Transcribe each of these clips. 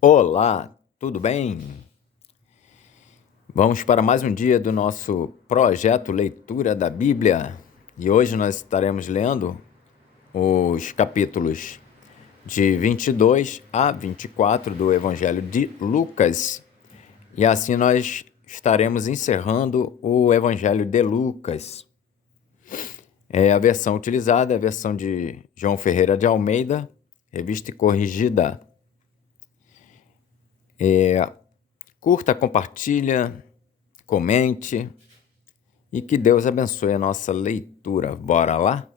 Olá, tudo bem? Vamos para mais um dia do nosso projeto Leitura da Bíblia e hoje nós estaremos lendo os capítulos de 22 a 24 do Evangelho de Lucas e assim nós estaremos encerrando o Evangelho de Lucas. A versão utilizada é a versão de João Ferreira de Almeida, revista e corrigida. Curta, compartilha, comente e que Deus abençoe a nossa leitura. Bora lá?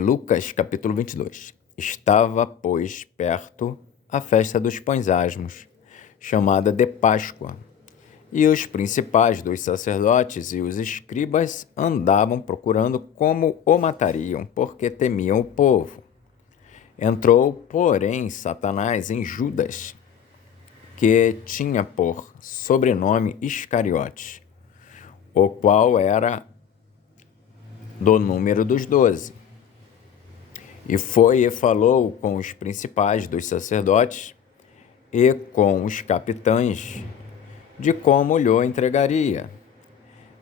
Lucas capítulo 22. Estava, pois, perto a festa dos pães asmos, chamada de Páscoa, e os principais dos sacerdotes e os escribas andavam procurando como o matariam, porque temiam o povo. Entrou, porém, Satanás em Judas, que tinha por sobrenome Iscariotes, o qual era do número dos 12. E foi e falou com os principais dos sacerdotes e com os capitães de como lhe entregaria,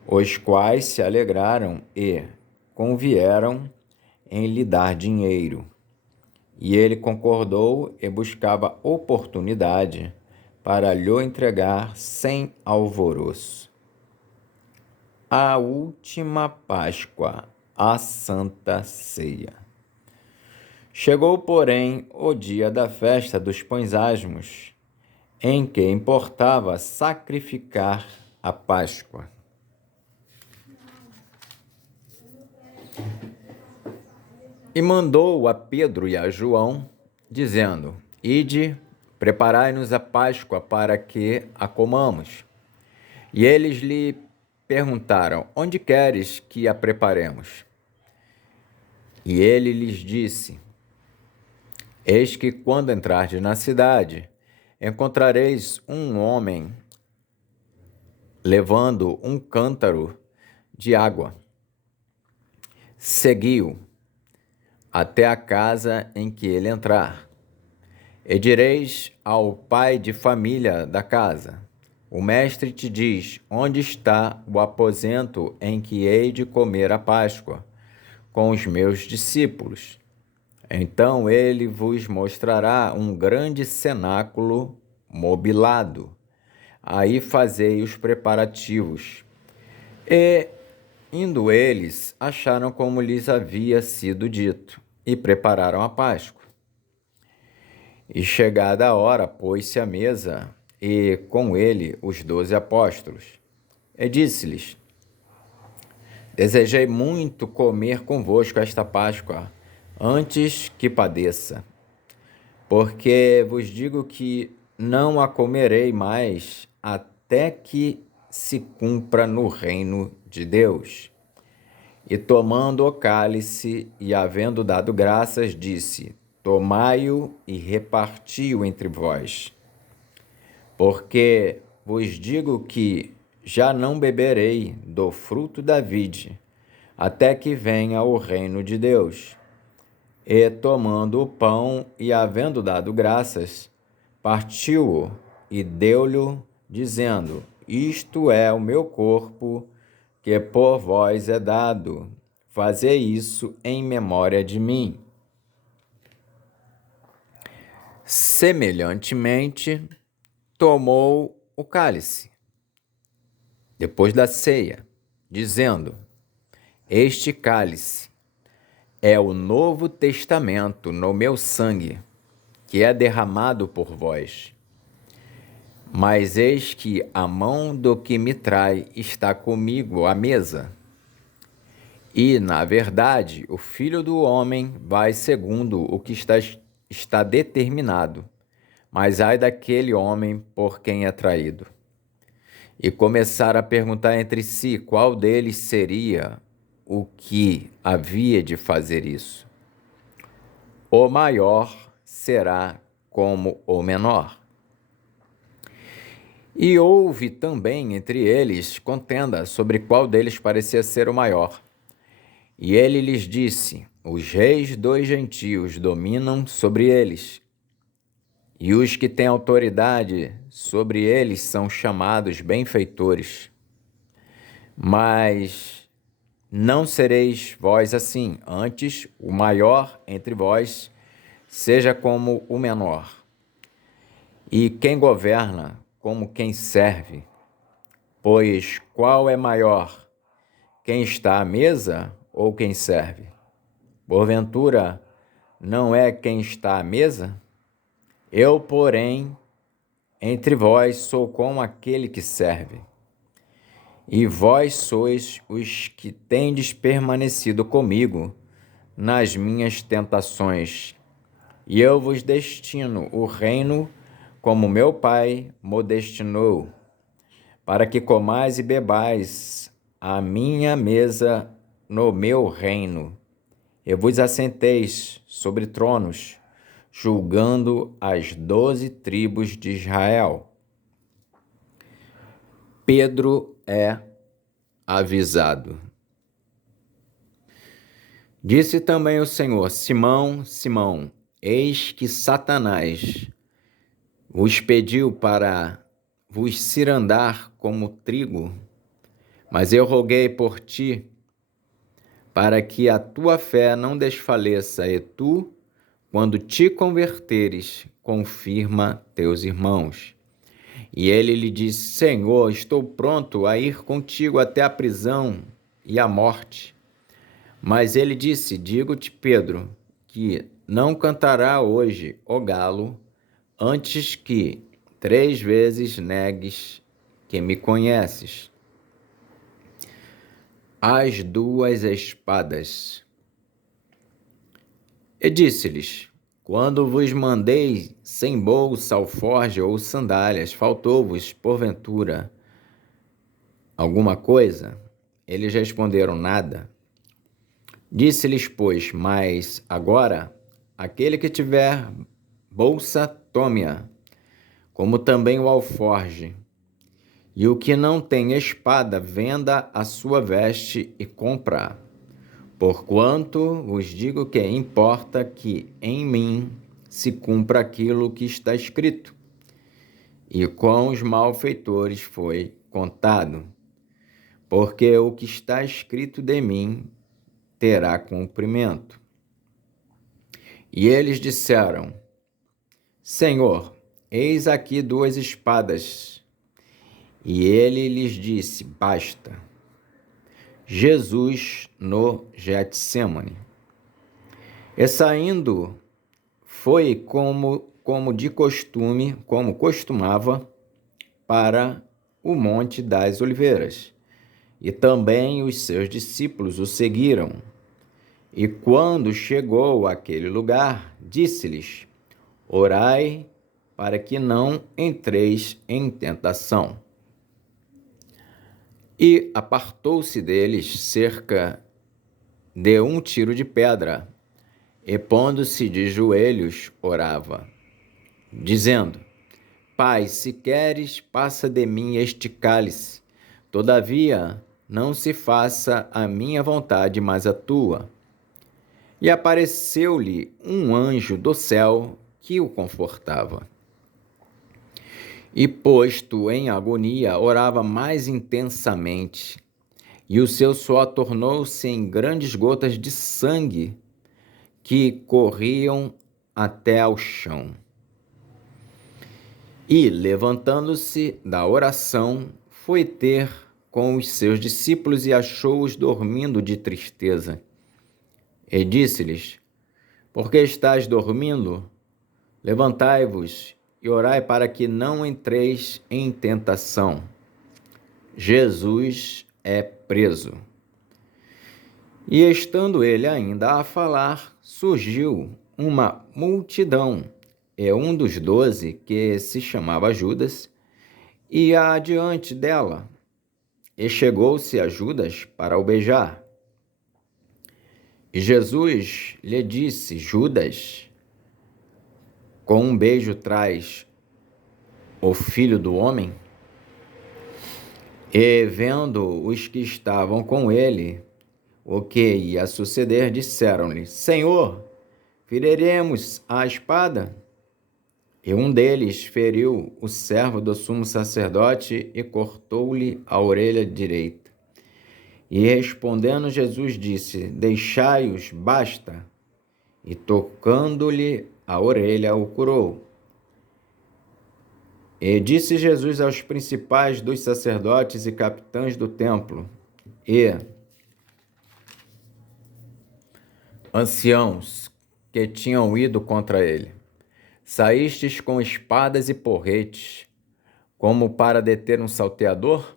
os quais se alegraram e convieram em lhe dar dinheiro. E ele concordou e buscava oportunidade para lhe entregar sem alvoroço. A última Páscoa, a Santa Ceia. Chegou, porém, o dia da festa dos pães asmos, em que importava sacrificar a Páscoa. E mandou a Pedro e a João, dizendo: Ide, preparai-nos a Páscoa para que a comamos. E eles lhe perguntaram: Onde queres que a preparemos? E ele lhes disse: Eis que quando entrardes na cidade, encontrareis um homem levando um cântaro de água. Segui-o até a casa em que ele entrar. E direis ao pai de família da casa: O mestre te diz: Onde está o aposento em que hei de comer a Páscoa com os meus discípulos? Então ele vos mostrará um grande cenáculo mobilado. Aí fazei os preparativos. E, indo eles, acharam como lhes havia sido dito, e prepararam a Páscoa. E chegada a hora, pôs-se à mesa, e com ele os 12 apóstolos. E disse-lhes: Desejei muito comer convosco esta Páscoa, antes que padeça. Porque vos digo que não a comerei mais até que se cumpra no reino de Deus. E tomando o cálice e havendo dado graças, disse: Tomai-o e reparti-o entre vós. Porque vos digo que já não beberei do fruto da vide, até que venha o reino de Deus. E tomando o pão e havendo dado graças, partiu-o e deu-lhe, dizendo: Isto é o meu corpo, que por vós é dado. Fazei isso em memória de mim. Semelhantemente, tomou o cálice, depois da ceia, dizendo: Este cálice é o Novo Testamento no meu sangue, que é derramado por vós. Mas eis que a mão do que me trai está comigo à mesa. E, na verdade, o Filho do Homem vai segundo o que está determinado, mas ai daquele homem por quem é traído. E começaram a perguntar entre si qual deles seria o que havia de fazer isso. O maior será como o menor. E houve também entre eles contenda sobre qual deles parecia ser o maior. E ele lhes disse: Os reis dos gentios dominam sobre eles, e os que têm autoridade sobre eles são chamados benfeitores. Mas não sereis vós assim, antes o maior entre vós seja como o menor, e quem governa como quem serve. Pois qual é maior, quem está à mesa ou quem serve? Porventura, não é quem está à mesa? Eu, porém, entre vós sou como aquele que serve. E vós sois os que tendes permanecido comigo nas minhas tentações, e eu vos destino o reino como meu Pai mo destinou, para que comais e bebais à minha mesa no meu reino, e vos assenteis sobre tronos, julgando as 12 tribos de Israel. Pedro é avisado. Disse também o Senhor: Simão, Simão, eis que Satanás vos pediu para vos cirandar como trigo, mas eu roguei por ti, para que a tua fé não desfaleça, e tu, quando te converteres, confirma teus irmãos. E ele lhe disse: Senhor, estou pronto a ir contigo até a prisão e a morte. Mas ele disse: Digo-te, Pedro, que não cantará hoje o galo, antes que 3 vezes negues que me conheces. As duas espadas. E disse-lhes: Quando vos mandei sem bolsa, alforje ou sandálias, faltou-vos, porventura, alguma coisa? Eles responderam: Nada. Disse-lhes, pois: Mas agora, aquele que tiver bolsa, tome-a, como também o alforje. E o que não tem espada, venda a sua veste e compra. Porquanto vos digo que importa que em mim se cumpra aquilo que está escrito. E com os malfeitores foi contado. Porque o que está escrito de mim terá cumprimento. E eles disseram: Senhor, eis aqui 2 espadas. E ele lhes disse: Basta. Jesus no Getsêmani. E saindo, foi como de costume, como costumava, para o Monte das Oliveiras. E também os seus discípulos o seguiram. E quando chegou àquele lugar, disse-lhes: Orai para que não entreis em tentação. E apartou-se deles cerca de 1 tiro de pedra, e pondo-se de joelhos, orava, dizendo: Pai, se queres, passa de mim este cálice. Todavia, não se faça a minha vontade, mas a tua. E apareceu-lhe um anjo do céu que o confortava. E, posto em agonia, orava mais intensamente, e o seu suor tornou-se em grandes gotas de sangue que corriam até ao chão. E, levantando-se da oração, foi ter com os seus discípulos e achou-os dormindo de tristeza. E disse-lhes: Por que estáis dormindo? Levantai-vos e orai para que não entreis em tentação. Jesus é preso. E estando ele ainda a falar, surgiu uma multidão, e um dos 12, que se chamava Judas, ia adiante dela, e chegou-se a Judas para o beijar. E Jesus lhe disse: Judas, com um beijo traz o Filho do Homem? E vendo os que estavam com ele o que ia suceder, disseram-lhe: Senhor, feriremos a espada? E um deles feriu o servo do sumo sacerdote e cortou-lhe a orelha direita. E respondendo Jesus disse: Deixai-os, basta. E tocando-lhe a orelha, o curou. E disse Jesus aos principais dos sacerdotes e capitães do templo e anciãos que tinham ido contra ele: Saístes com espadas e porretes, como para deter um salteador?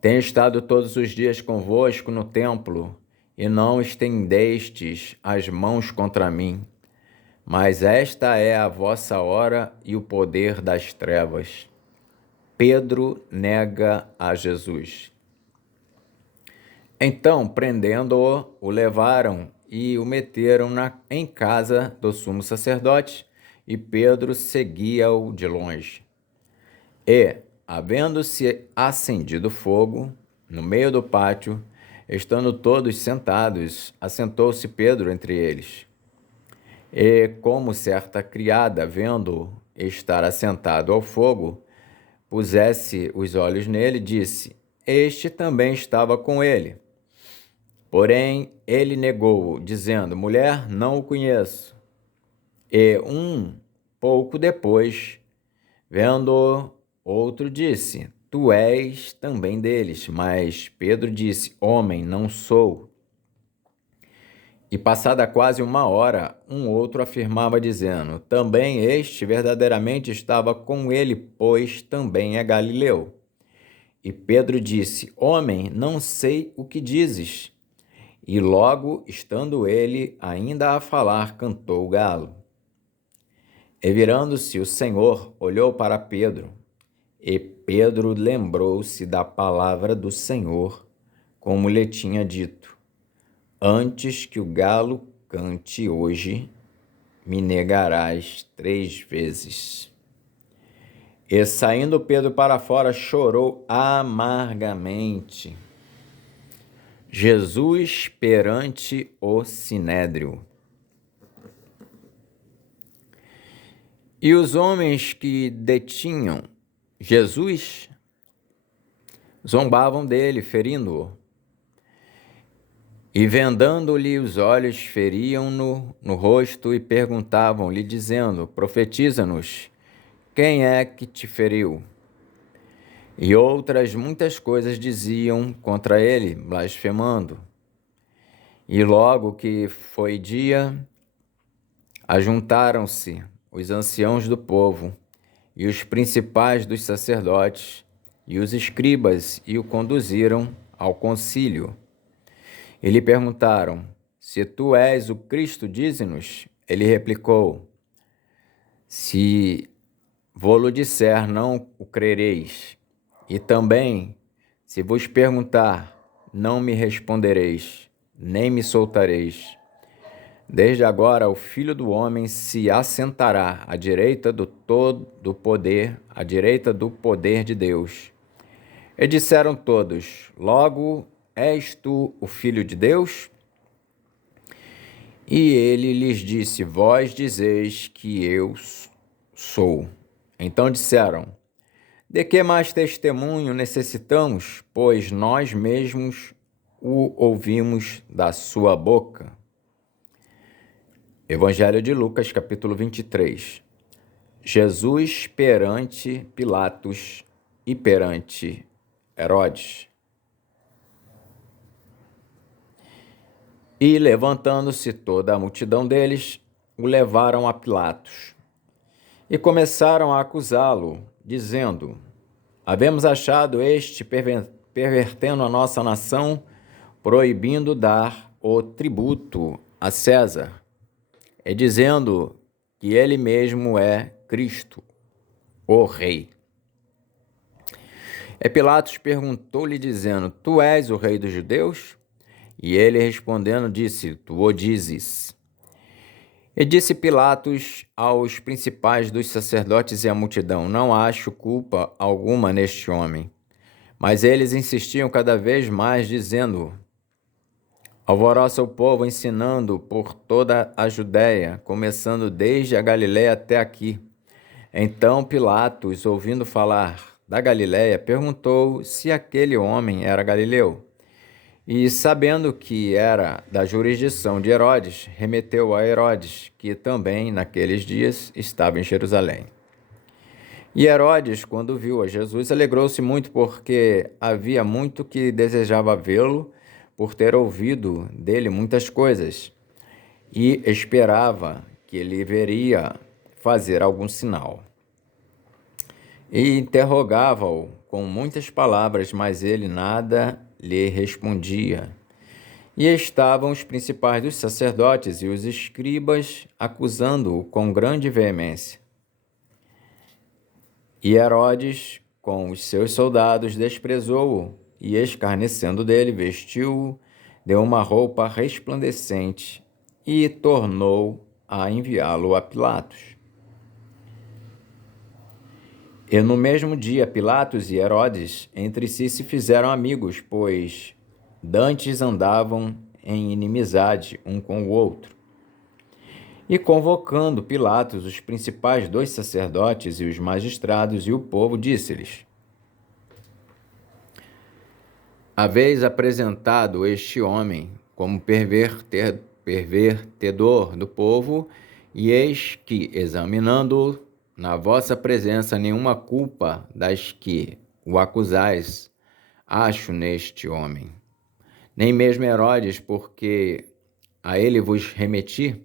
Tenho estado todos os dias convosco no templo, e não estendestes as mãos contra mim. Mas esta é a vossa hora e o poder das trevas. Pedro nega a Jesus. Então, prendendo-o, o levaram e o meteram em casa do sumo sacerdote, e Pedro seguia-o de longe. E, havendo-se acendido fogo no meio do pátio, estando todos sentados, assentou-se Pedro entre eles. E, como certa criada, vendo-o estar assentado ao fogo, pusesse os olhos nele, disse: Este também estava com ele. Porém, ele negou-o, dizendo: Mulher, não o conheço. E pouco depois, vendo-o, outro disse: Tu és também deles. Mas Pedro disse: Homem, não sou. E passada quase uma hora, outro afirmava, dizendo: Também este verdadeiramente estava com ele, pois também é galileu. E Pedro disse: Homem, não sei o que dizes. E logo, estando ele ainda a falar, cantou o galo. E virando-se o Senhor, olhou para Pedro. E Pedro lembrou-se da palavra do Senhor, como lhe tinha dito: Antes que o galo cante hoje, me negarás 3 vezes. E saindo Pedro para fora, chorou amargamente. Jesus perante o sinédrio. E os homens que detinham Jesus zombavam dele, ferindo-o. E vendando-lhe os olhos, feriam-no no rosto e perguntavam-lhe, dizendo: Profetiza-nos, quem é que te feriu? E outras muitas coisas diziam contra ele, blasfemando. E logo que foi dia, ajuntaram-se os anciãos do povo, e os principais dos sacerdotes, e os escribas, e o conduziram ao concílio. E lhe perguntaram: Se tu és o Cristo, dize-nos. Ele replicou: Se vô-lo disser, não o crereis. E também, se vos perguntar, não me respondereis, nem me soltareis. Desde agora o Filho do Homem se assentará à direita do poder, à direita do poder de Deus. E disseram todos: Logo, és tu o Filho de Deus? E ele lhes disse: Vós dizeis que eu sou. Então disseram: De que mais testemunho necessitamos? Pois nós mesmos o ouvimos da sua boca. Evangelho de Lucas, capítulo 23. Jesus perante Pilatos e perante Herodes. E, levantando-se toda a multidão deles, o levaram a Pilatos. E começaram a acusá-lo, dizendo: Havemos achado este pervertendo a nossa nação, proibindo dar o tributo a César, e dizendo que ele mesmo é Cristo, o Rei. E Pilatos perguntou-lhe, dizendo: Tu és o Rei dos Judeus? E ele respondendo disse: Tu o dizes. E disse Pilatos aos principais dos sacerdotes e à multidão: Não acho culpa alguma neste homem. Mas eles insistiam cada vez mais, dizendo: Alvoroça o povo ensinando por toda a Judéia, começando desde a Galiléia até aqui. Então Pilatos, ouvindo falar da Galiléia, perguntou se aquele homem era galileu. E, sabendo que era da jurisdição de Herodes, remeteu a Herodes, que também naqueles dias estava em Jerusalém. E Herodes, quando viu a Jesus, alegrou-se muito, porque havia muito que desejava vê-lo, por ter ouvido dele muitas coisas, e esperava que ele veria fazer algum sinal. E interrogava-o com muitas palavras, mas ele nada lhe respondia. E estavam os principais dos sacerdotes e os escribas acusando-o com grande veemência. E Herodes, com os seus soldados, desprezou-o e, escarnecendo dele, vestiu-o, deu uma roupa resplandecente e tornou a enviá-lo a Pilatos. E no mesmo dia, Pilatos e Herodes entre si se fizeram amigos, pois dantes andavam em inimizade um com o outro. E convocando Pilatos os principais dos sacerdotes e os magistrados e o povo, disse-lhes: haveis apresentado este homem como pervertedor do povo, e eis que, examinando-o na vossa presença, nenhuma culpa das que o acusais acho neste homem. Nem mesmo Herodes, porque a ele vos remeti,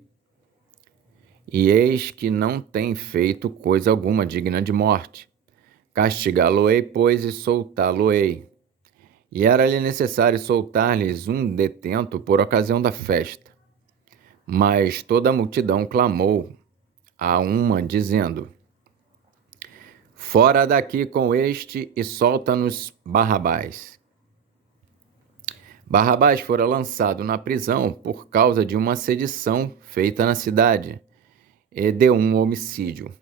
e eis que não tem feito coisa alguma digna de morte. Castigá-lo-ei, pois, e soltá-lo-ei. E era-lhe necessário soltar-lhes um detento por ocasião da festa. Mas toda a multidão clamou a uma, dizendo: fora daqui com este e solta-nos Barrabás. Barrabás fora lançado na prisão por causa de uma sedição feita na cidade e de um homicídio.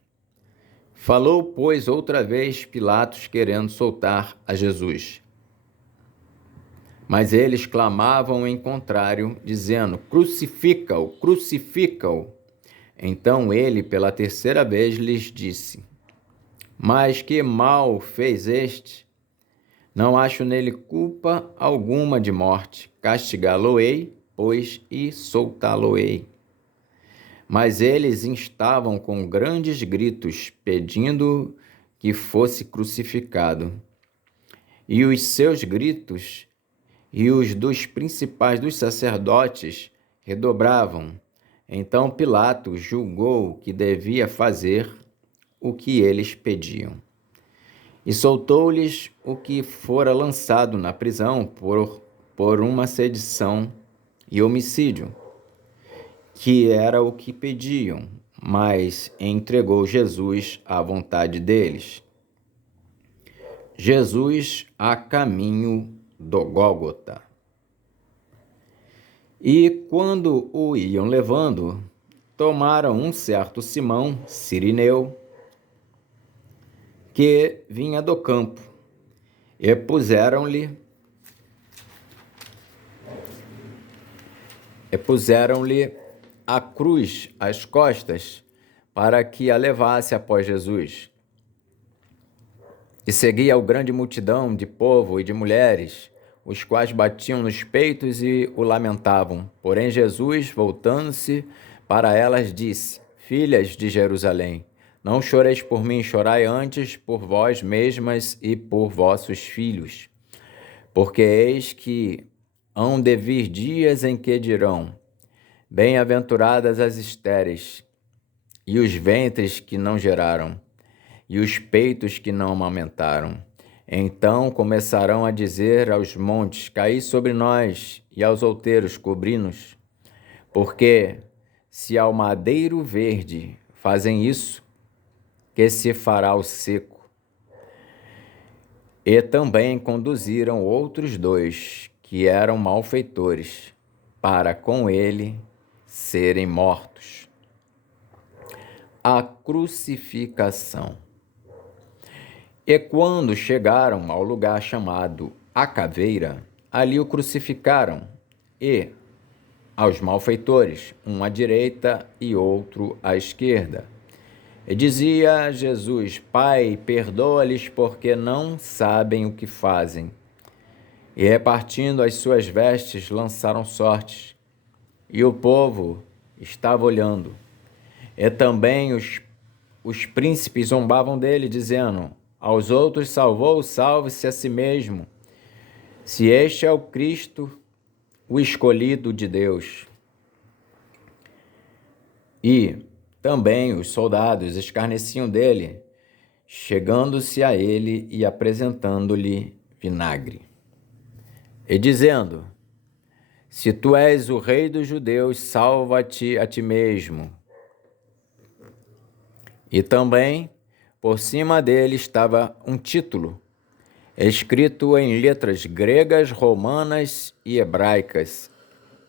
Falou, pois, outra vez Pilatos, querendo soltar a Jesus. Mas eles clamavam em contrário, dizendo: crucifica-o, crucifica-o. Então ele, pela terceira vez, lhes disse: mas que mal fez este? Não acho nele culpa alguma de morte. Castigá-lo-ei, pois, e soltá-lo-ei. Mas eles instavam com grandes gritos, pedindo que fosse crucificado. E os seus gritos e os dos principais dos sacerdotes redobravam. Então Pilatos julgou que devia fazer o que eles pediam. E soltou-lhes o que fora lançado na prisão por uma sedição e homicídio, que era o que pediam, mas entregou Jesus à vontade deles. Jesus a caminho do Gólgota. E quando o iam levando, tomaram um certo Simão, Cirineu, que vinha do campo, e puseram-lhe a cruz às costas, para que a levasse após Jesus. E seguia o grande multidão de povo e de mulheres, os quais batiam nos peitos e o lamentavam. Porém Jesus, voltando-se para elas, disse: filhas de Jerusalém, não choreis por mim, chorai antes por vós mesmas e por vossos filhos. Porque eis que hão de vir dias em que dirão: bem-aventuradas as estéreis, e os ventres que não geraram, e os peitos que não amamentaram. Então começarão a dizer aos montes: caí sobre nós, e aos outeiros: cobri-nos. Porque se ao madeiro verde fazem isso, que se fará o seco? E também conduziram outros dois, que eram malfeitores, para com ele serem mortos. A crucificação. E quando chegaram ao lugar chamado A Caveira, ali o crucificaram, e, aos malfeitores, um à direita e outro à esquerda. E dizia Jesus: Pai, perdoa-lhes, porque não sabem o que fazem. E repartindo as suas vestes, lançaram sortes. E o povo estava olhando. E também os príncipes zombavam dele, dizendo: Aos outros salvou, salve-se a si mesmo. Se este é o Cristo, o escolhido de Deus. E também os soldados escarneciam dele, chegando-se a ele e apresentando-lhe vinagre. E dizendo: Se tu és o rei dos judeus, salva-te a ti mesmo. E também, por cima dele estava um título, escrito em letras gregas, romanas e hebraicas: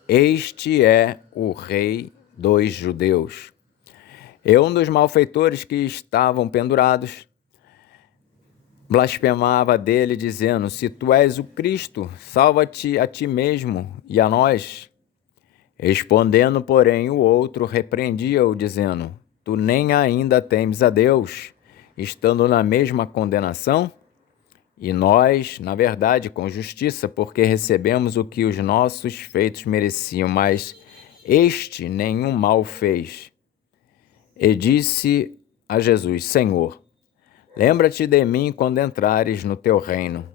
Este é o rei dos judeus. E um dos malfeitores que estavam pendurados blasfemava dele, dizendo: Se tu és o Cristo, salva-te a ti mesmo e a nós. Respondendo, porém, o outro repreendia-o, dizendo: Tu nem ainda temes a Deus, estando na mesma condenação? E nós, na verdade, com justiça, porque recebemos o que os nossos feitos mereciam, mas este nenhum mal fez. E disse a Jesus: Senhor, lembra-te de mim quando entrares no teu reino.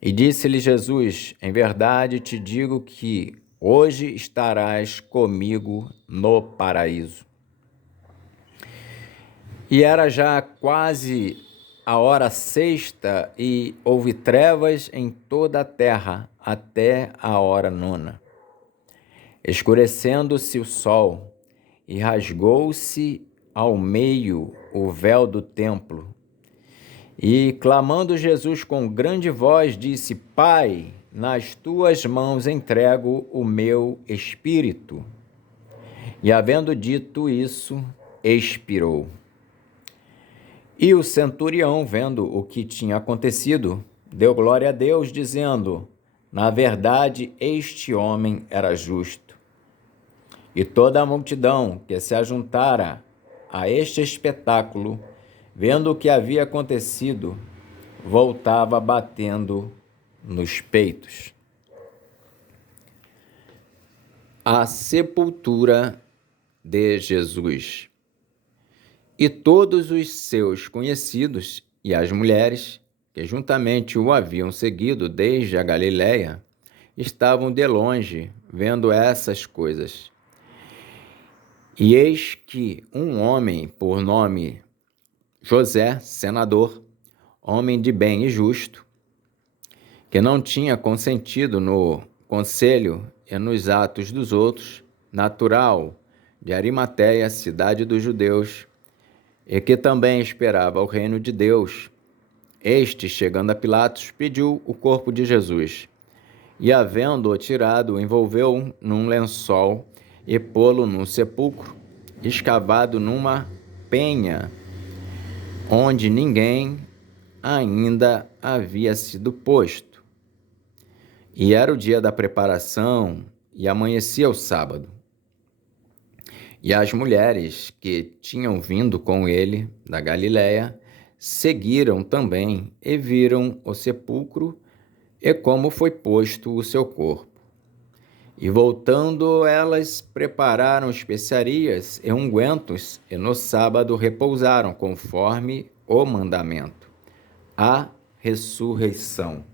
E disse-lhe Jesus: Em verdade te digo que hoje estarás comigo no paraíso. E era já quase a hora sexta, e houve trevas em toda a terra até a hora nona. Escurecendo-se o sol, e rasgou-se ao meio o véu do templo. E, clamando Jesus com grande voz, disse: Pai, nas tuas mãos entrego o meu espírito. E, havendo dito isso, expirou. E o centurião, vendo o que tinha acontecido, deu glória a Deus, dizendo: Na verdade, este homem era justo. E toda a multidão que se ajuntara a este espetáculo, vendo o que havia acontecido, voltava batendo nos peitos. A sepultura de Jesus. E todos os seus conhecidos e as mulheres, que juntamente o haviam seguido desde a Galiléia, estavam de longe vendo essas coisas. E eis que um homem por nome José, senador, homem de bem e justo, que não tinha consentido no conselho e nos atos dos outros, natural de Arimateia, cidade dos judeus, e que também esperava o reino de Deus. Este, chegando a Pilatos, pediu o corpo de Jesus, e havendo-o tirado, envolveu-o num lençol e pô-lo num sepulcro, escavado numa penha, onde ninguém ainda havia sido posto. E era o dia da preparação, e amanhecia o sábado. E as mulheres que tinham vindo com ele da Galiléia seguiram também e viram o sepulcro e como foi posto o seu corpo. E voltando, elas prepararam especiarias e ungüentos, e no sábado repousaram, conforme o mandamento. A ressurreição.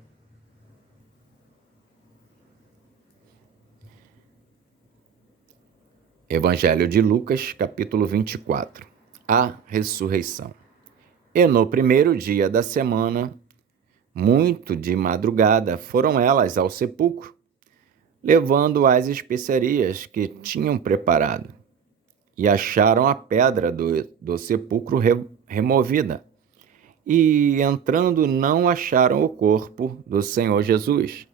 Evangelho de Lucas, capítulo 24. A ressurreição. E no primeiro dia da semana, muito de madrugada, foram elas ao sepulcro, levando as especiarias que tinham preparado. E acharam a pedra do sepulcro removida. E entrando, não acharam o corpo do Senhor Jesus.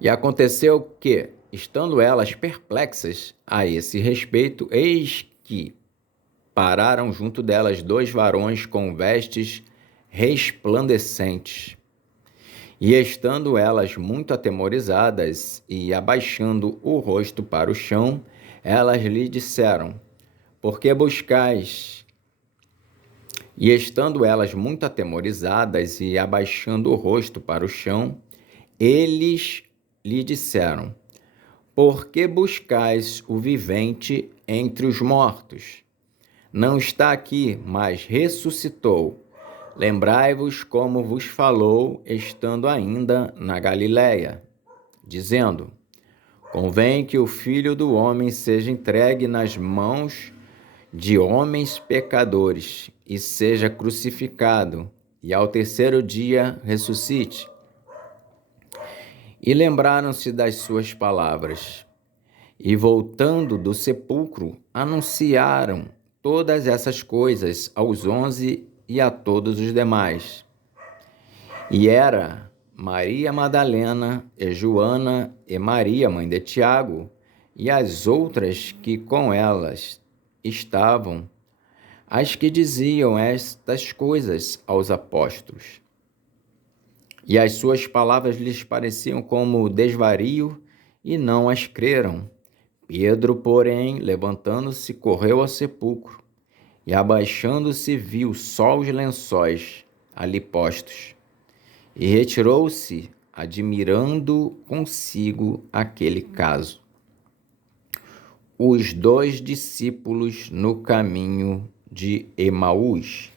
E aconteceu que, estando elas perplexas a esse respeito, eis que pararam junto delas 2 varões com vestes resplandecentes. E estando elas muito atemorizadas e abaixando o rosto para o chão, elas lhe disseram: Por que buscais? E estando elas muito atemorizadas e abaixando o rosto para o chão, eles lhe disseram: Por que buscais o vivente entre os mortos? Não está aqui, mas ressuscitou. Lembrai-vos como vos falou, estando ainda na Galiléia, dizendo: Convém que o Filho do Homem seja entregue nas mãos de homens pecadores e seja crucificado, e ao terceiro dia ressuscite. E lembraram-se das suas palavras, e voltando do sepulcro, anunciaram todas essas coisas aos 11 e a todos os demais. E era Maria Madalena, e Joana, e Maria, mãe de Tiago, e as outras que com elas estavam, as que diziam estas coisas aos apóstolos. E as suas palavras lhes pareciam como desvario, e não as creram. Pedro, porém, levantando-se, correu ao sepulcro, e abaixando-se viu só os lençóis ali postos, e retirou-se, admirando consigo aquele caso. Os 2 discípulos no caminho de Emaús.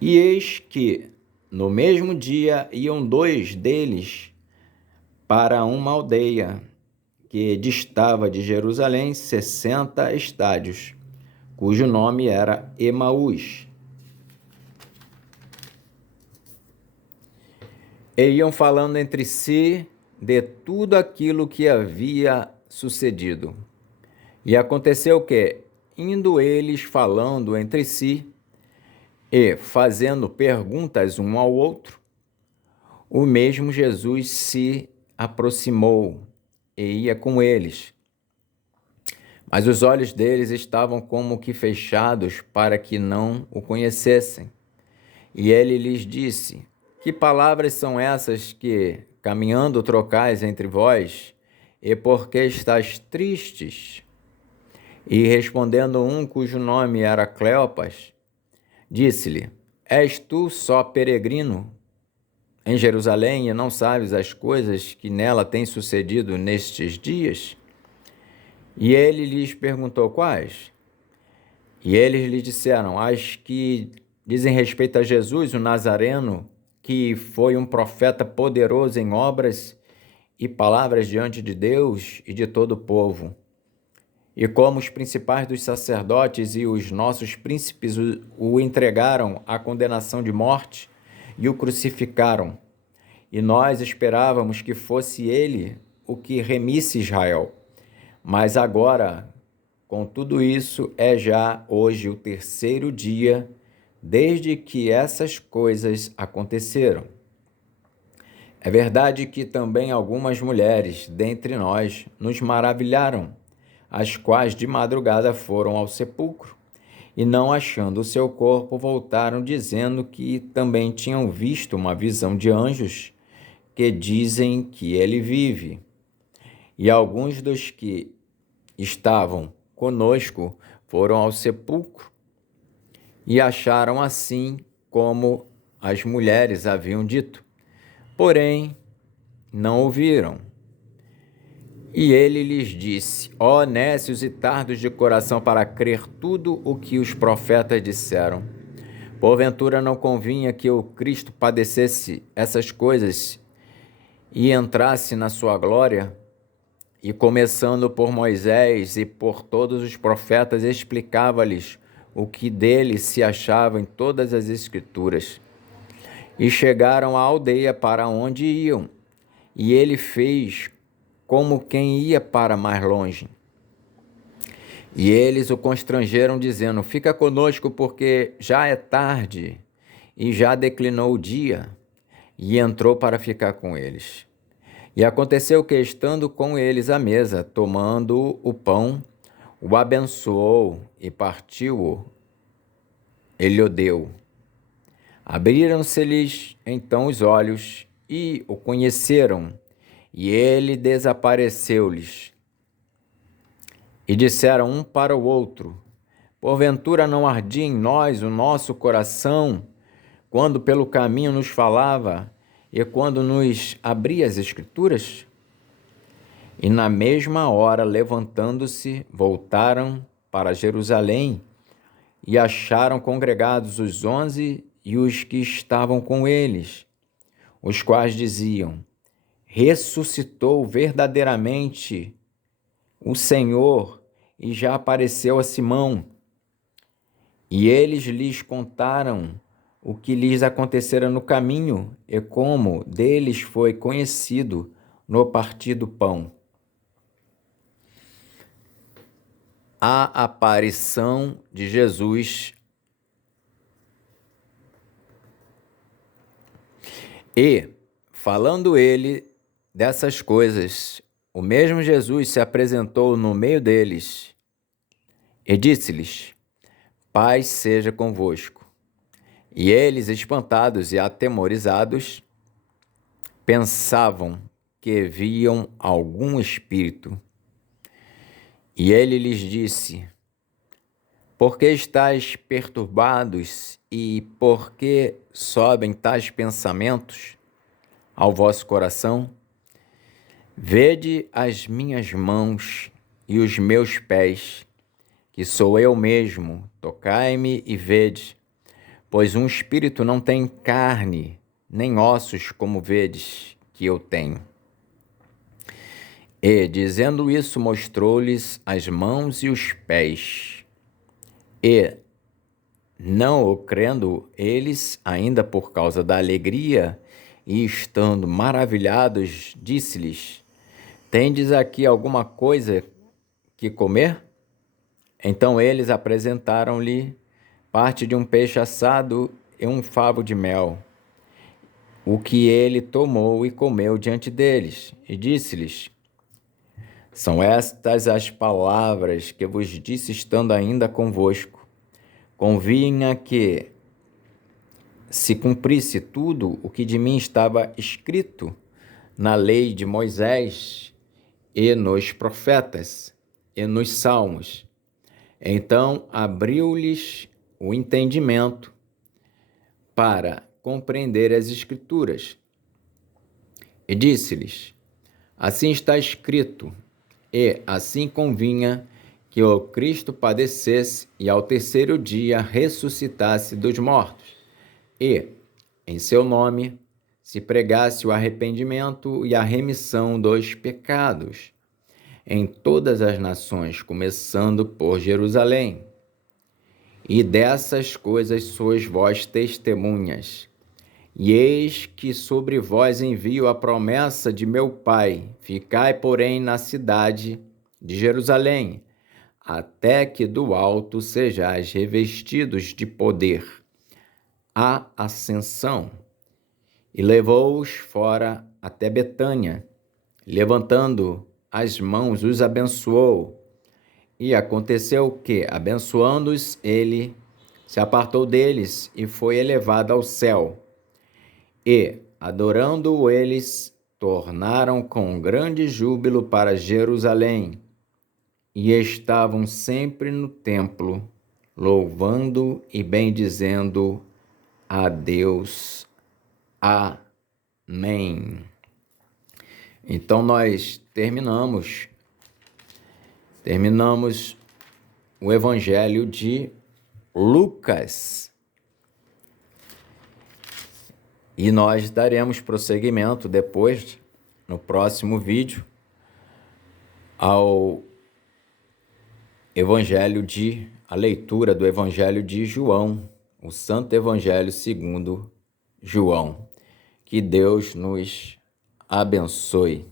E eis que, no mesmo dia, iam 2 deles para uma aldeia que distava de Jerusalém 60 estádios, cujo nome era Emaús. E iam falando entre si de tudo aquilo que havia sucedido. E aconteceu que, indo eles falando entre si e fazendo perguntas um ao outro, o mesmo Jesus se aproximou e ia com eles. Mas os olhos deles estavam como que fechados para que não o conhecessem. E ele lhes disse: Que palavras são essas que, caminhando, trocais entre vós? E por que estáis tristes? E respondendo um cujo nome era Cleopas, disse-lhe: És tu só peregrino em Jerusalém e não sabes as coisas que nela têm sucedido nestes dias? E ele lhes perguntou: Quais? E eles lhe disseram: As que dizem respeito a Jesus, o Nazareno, que foi um profeta poderoso em obras e palavras diante de Deus e de todo o povo. E como os principais dos sacerdotes e os nossos príncipes o entregaram à condenação de morte e o crucificaram. E nós esperávamos que fosse ele o que remisse Israel. Mas agora, com tudo isso, é já hoje o 3º dia desde que essas coisas aconteceram. É verdade que também algumas mulheres dentre nós nos maravilharam, as quais de madrugada foram ao sepulcro e, não achando o seu corpo, voltaram dizendo que também tinham visto uma visão de anjos que dizem que ele vive. E alguns dos que estavam conosco foram ao sepulcro e acharam assim como as mulheres haviam dito, porém não ouviram. E ele lhes disse: Ó nécios e tardos de coração para crer tudo o que os profetas disseram. Porventura não convinha que o Cristo padecesse essas coisas e entrasse na sua glória? E começando por Moisés e por todos os profetas, explicava-lhes o que dele se achava em todas as Escrituras. E chegaram à aldeia para onde iam, e ele fez como quem ia para mais longe. E eles o constrangeram, dizendo: Fica conosco, porque já é tarde e já declinou o dia. E entrou para ficar com eles. E aconteceu que, estando com eles à mesa, tomando o pão, o abençoou e partiu-o, ele o deu Abriram-se-lhes então os olhos e o conheceram, e ele desapareceu-lhes. E disseram um para o outro: porventura não ardia em nós o nosso coração, quando pelo caminho nos falava e quando nos abria as Escrituras? E na mesma hora, levantando-se, voltaram para Jerusalém e acharam congregados os 11 e os que estavam com eles, os quais diziam: ressuscitou verdadeiramente o Senhor e já apareceu a Simão. E eles lhes contaram o que lhes acontecera no caminho e como deles foi conhecido no partir do pão. A aparição de Jesus. E, falando ele dessas coisas, o mesmo Jesus se apresentou no meio deles e disse-lhes: paz seja convosco. E eles, espantados e atemorizados, pensavam que viam algum espírito. E ele lhes disse: por que estáis perturbados e por que sobem tais pensamentos ao vosso coração? Vede as minhas mãos e os meus pés, que sou eu mesmo, tocai-me e vede, pois um espírito não tem carne, nem ossos como vedes que eu tenho. E, dizendo isso, mostrou-lhes as mãos e os pés. E, não o crendo eles, ainda por causa da alegria, e estando maravilhados, disse-lhes: tendes aqui alguma coisa que comer? Então eles apresentaram-lhe parte de um peixe assado e um favo de mel, o que ele tomou e comeu diante deles, e disse-lhes: são estas as palavras que vos disse estando ainda convosco. Convinha que se cumprisse tudo o que de mim estava escrito na lei de Moisés e nos profetas e nos salmos. Então abriu-lhes o entendimento para compreender as Escrituras. E disse-lhes: assim está escrito, e assim convinha que o Cristo padecesse e ao terceiro dia ressuscitasse dos mortos, e, em seu nome, se pregasse o arrependimento e a remissão dos pecados em todas as nações, começando por Jerusalém. E dessas coisas sois vós testemunhas. E eis que sobre vós envio a promessa de meu Pai. Ficai, porém, na cidade de Jerusalém, até que do alto sejais revestidos de poder. A ascensão. E levou-os fora até Betânia, levantando as mãos, os abençoou. E aconteceu que, abençoando-os, ele se apartou deles e foi elevado ao céu. E, adorando-o eles, tornaram com grande júbilo para Jerusalém, e estavam sempre no templo, louvando e bendizendo a Deus. Amém. Então nós terminamos o Evangelho de Lucas. E nós daremos prosseguimento depois, no próximo vídeo, a leitura do Evangelho de João, o Santo Evangelho segundo João. Que Deus nos abençoe.